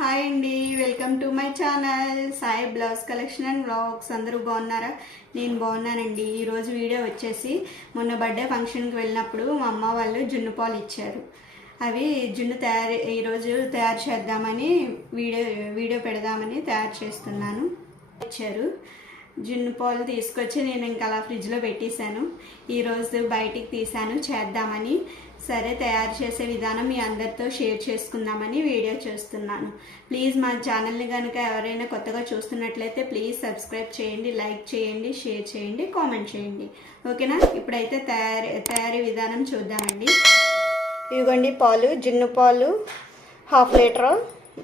Hi అండి welcome to my channel Sai blouse collection and blogs అందరూ బాగున్నారా? నేను బాగున్నానండి. ఈరోజు వీడియో వచ్చేసి మొన్న బర్త్డే ఫంక్షన్కి వెళ్ళినప్పుడు మా అమ్మ వాళ్ళు జున్ను పాలు ఇచ్చారు. అవి జున్ను తయారు ఈరోజు తయారు చేద్దామని వీడియో వీడియో పెడదామని తయారు చేస్తున్నాను. ఇచ్చారు. జున్ను పాలు తీసుకొచ్చి నేను ఇంకా అలా ఫ్రిడ్జ్లో పెట్టేశాను. ఈరోజు బయటికి తీశాను. చేద్దామని సరే తయారు చేసే విధానం మీ అందరితో షేర్ చేసుకుందామని వీడియో చేస్తున్నాను. ప్లీజ్ మా ఛానల్ని కనుక ఎవరైనా కొత్తగా చూస్తున్నట్లయితే ప్లీజ్ సబ్స్క్రైబ్ చేయండి లైక్ చేయండి షేర్ చేయండి కామెంట్ చేయండి. ఓకేనా? ఇప్పుడైతే తయారీ తయారీ విధానం చూద్దామండి. ఇదిగోండి పాలు జున్ను పాలు హాఫ్ లీటర్.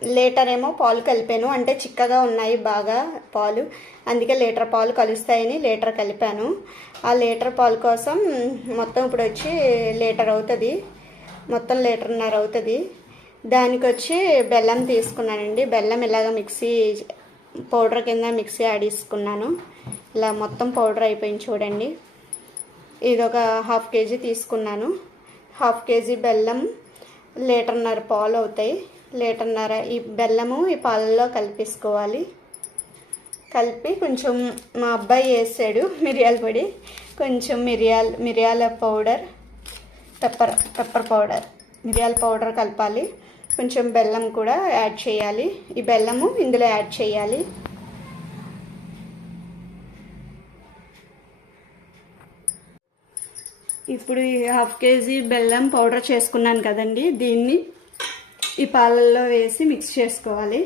లీటర్ ఏమో పాలు కలిపాను. అంటే చిక్కగా ఉన్నాయి బాగా పాలు. అందుకే లీటర్ పాలు కలుస్తాయని లీటర్ కలిపాను. ఆ లీటర్ పాలు కోసం మొత్తం ఇప్పుడు వచ్చి లీటర్ అవుతుంది. మొత్తం లీటర్న్నర అవుతుంది. దానికి వచ్చి బెల్లం తీసుకున్నానండి. బెల్లం ఇలాగ మిక్సీ పౌడర్ కింద మిక్సీ ఆడేసుకున్నాను ఇలా మొత్తం పౌడర్ అయిపోయింది చూడండి. ఇది ఒక హాఫ్ కేజీ తీసుకున్నాను. హాఫ్ కేజీ బెల్లం లీటర్న్నర పాలు అవుతాయి. లీటర్న్నర ఈ బెల్లము ఈ పాలల్లో కలిపేసుకోవాలి. కలిపి కొంచెం మా అబ్బాయి వేసాడు మిరియాల పొడి. కొంచెం మిరియాల మిరియాల పౌడర్ పెప్పర్ పెప్పర్ పౌడర్ మిరియాల పౌడర్ కలపాలి. కొంచెం బెల్లం కూడా యాడ్ చేయాలి. ఈ బెల్లము ఇందులో యాడ్ చేయాలి. ఇప్పుడు ఈ హాఫ్ కేజీ బెల్లం పౌడర్ చేసుకున్నాను కదండి దీన్ని. ఈ పాలల్లో వేసి మిక్స్ చేసుకోవాలి.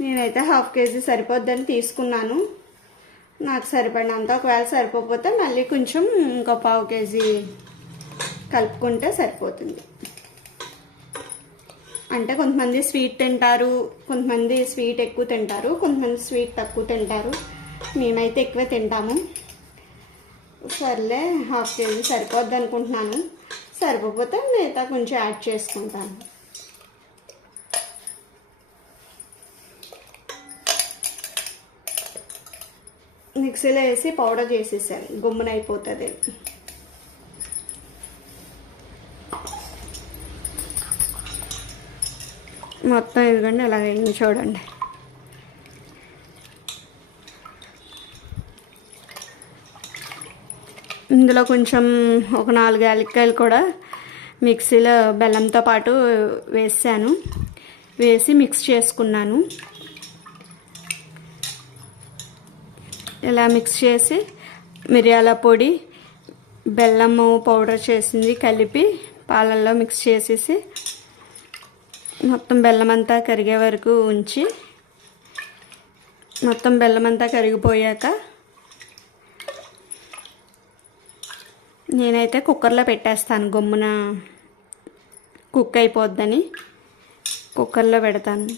నేనైతే హాఫ్ కేజీ సరిపోద్దని తీసుకున్నాను. నాకు సరిపడినంత ఒకవేళ సరిపోతే మళ్ళీ కొంచెం ఇంకో పావు కేజీ కలుపుకుంటే సరిపోతుంది. అంటే కొంతమంది స్వీట్ తింటారు కొంతమంది స్వీట్ ఎక్కువ తింటారు కొంతమంది స్వీట్ తక్కువ తింటారు. మేమైతే ఎక్కువ తింటాము. సర్లే హాఫ్ కేజీ సరిపోద్ది అనుకుంటున్నాను. సరిపోతే మిగతా కొంచెం యాడ్ చేసుకుంటాను. మిక్సీలో వేసి పౌడర్ చేసేసాను గుమ్మున అయిపోతుంది. మొత్తం ఇదిగోండి అలాగే చూడండి. ఇందులో కొంచెం ఒక నాలుగు యాలక్కాయలు కూడా మిక్సీలో బెల్లంతో పాటు వేసాను. వేసి మిక్స్ చేసుకున్నాను. ఇలా మిక్స్ చేసి మిరియాల పొడి బెల్లము పౌడర్ చేసింది కలిపి పాలల్లో మిక్స్ చేసేసి మొత్తం బెల్లం అంతా కరిగే వరకు ఉంచి మొత్తం బెల్లం అంతా కరిగిపోయాక నేనైతే కుక్కర్లో పెట్టేస్తాను గమ్మున. కుక్ అయిపోద్దని కుక్కర్లో పెడతాను.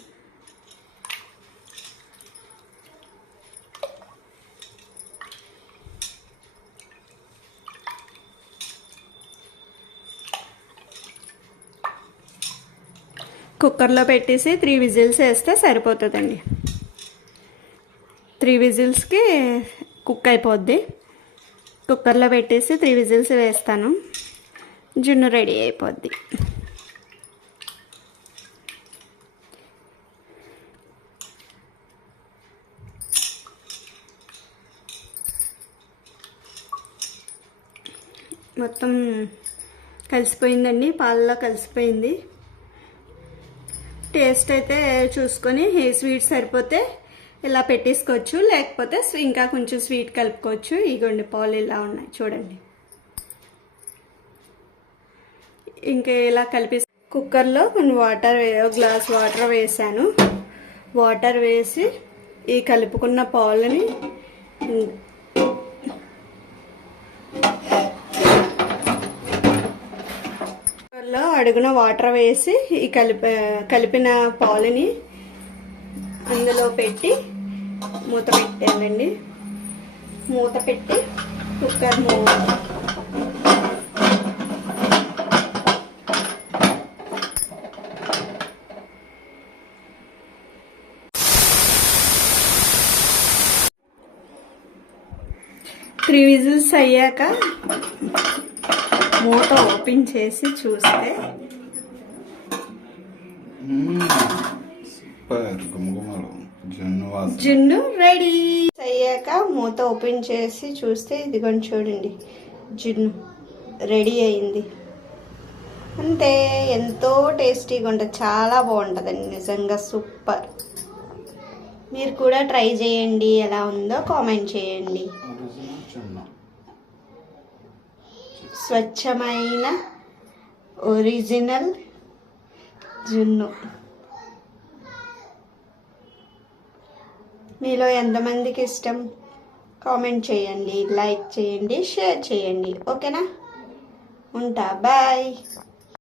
కుక్కర్లో పెట్టేసి త్రీ విజిల్స్ వేస్తే సరిపోతుందండి. త్రీ విజిల్స్కి కుక్ అయిపోద్ది. కుక్కర్లో పెట్టేసి త్రీ విజిల్స్ వేస్తాను. జున్ను రెడీ అయిపోద్ది. మొత్తం కలిసిపోయిందండి పాలలో కలిసిపోయింది. టేస్ట్ అయితే చూసుకొని స్వీట్ సరిపోతే ఇలా పెట్టేసుకోవచ్చు లేకపోతే ఇంకా కొంచెం స్వీట్ కలుపుకోవచ్చు. ఇగోండి పాలు ఇలా ఉన్నాయి చూడండి. ఇంకా ఇలా కలిపి కుక్కర్లో కొన్ని వాటర్ గ్లాస్ వాటర్ వేసాను. వాటర్ వేసి ఈ కలుపుకున్న పాలని కుక్కర్లో అడుగున వాటర్ వేసి ఈ కలిపి కలిపిన పాలని అందులో పెట్టి మూత పెట్టానండి. మూత పెట్టి కుక్కర్ మూత త్రీ విజిల్స్ అయ్యాక మూత ఓపెన్ చేసి చూస్తే సూపర్. గుమగుమలు. జున్ను రెడీ. అయ్యాక మూత ఓపెన్ చేసి చూస్తే ఇదిగోండి చూడండి జున్ను రెడీ అయింది. అంతే ఎంతో టేస్టీగా ఉంటుంది చాలా బాగుంటుందండి నిజంగా సూపర్. మీరు కూడా ట్రై చేయండి ఎలా ఉందో కామెంట్ చేయండి. స్వచ్ఛమైన ఒరిజినల్ జున్ను. మీలో ఎంతమందికి ఇష్టం? కామెంట్ చేయండి లైక్ చేయండి షేర్ చేయండి. ఓకేనా? ఉంటా బాయ్.